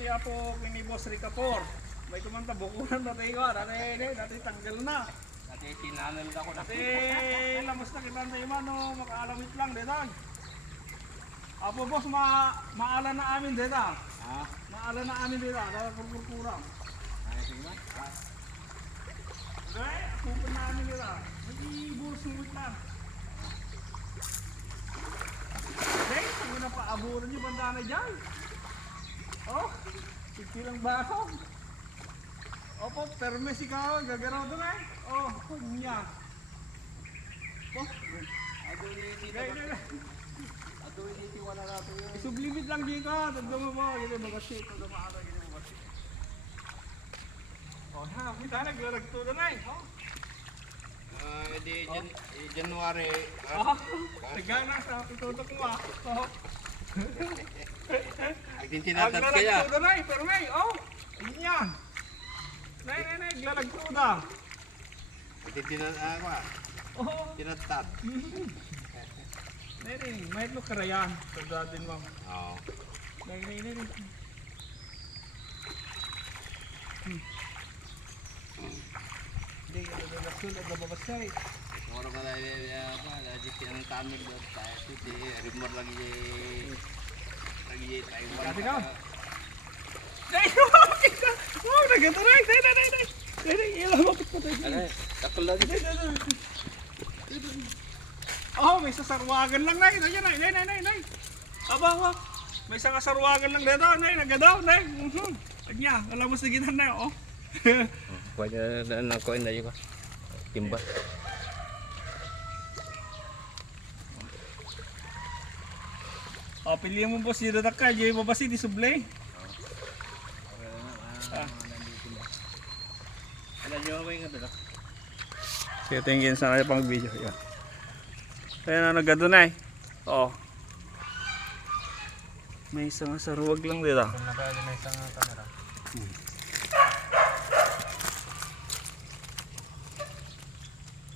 Tiya po kini Boss Ricapor. May kumanta bukunan na tayo. Dati tanggal na. Dati tinanal ako na. Dati lamos na kita na iman no. Makaalamit lang dito. Apo boss, maala na amin dito. Ha? Maala na amin dito. Dahil kurkurang. Ay, sige ba? Okay, ako na amin dito. Nag-i-boss ng lang. Okay, ang na paaburan niyo banda na dyan. Oh, sikilang baso. Opo, permis ikaw, gagaraw doon eh. Oh, kunya. Oh, Aduin wala natin yun. isublimit lang di ka, tagdama mo, yun yung mga shit, tagdama ka, yun yung mga shit. Oh, ha, kita naglalagto doon eh. Oh, January. oh, nagana sa pitutok mo ah. Oh, Aging tinatat kaya. naglalagto doon eh, permis, oh, yun yan. Nay, naglalagto da. Aging tinatat. Oh, Tinatat. nay, may lo karayan, tagdadin mo. Oo. Nay. Hindi, naglalagto na babasay. Orang kata apa? Lagi yang tamil buat saya itu di remote lagi Taiwan. Kasi ka? Nay, kita! Oh, nagaturay! Nay, ilang bakit pa tayo? Ano? Takal lagi. Oh, may sasarwagan lang, Nay. Nay. Aba. May sasarwagan lang dito, Nay. Nagadaw, Nay. Kanya, alam mo sa ginan na, oh. Pokoknya na koin na juga. Timba. Oh, pilihan mo boss dito na ka. Diyo mabasi, di sublay. Ano nyo ako yung dala? Sige, tingin sa kanya pang video. Yan. Kaya na nagado na eh. Oh. May isang sarwag lang dito. Kung naka na isang camera.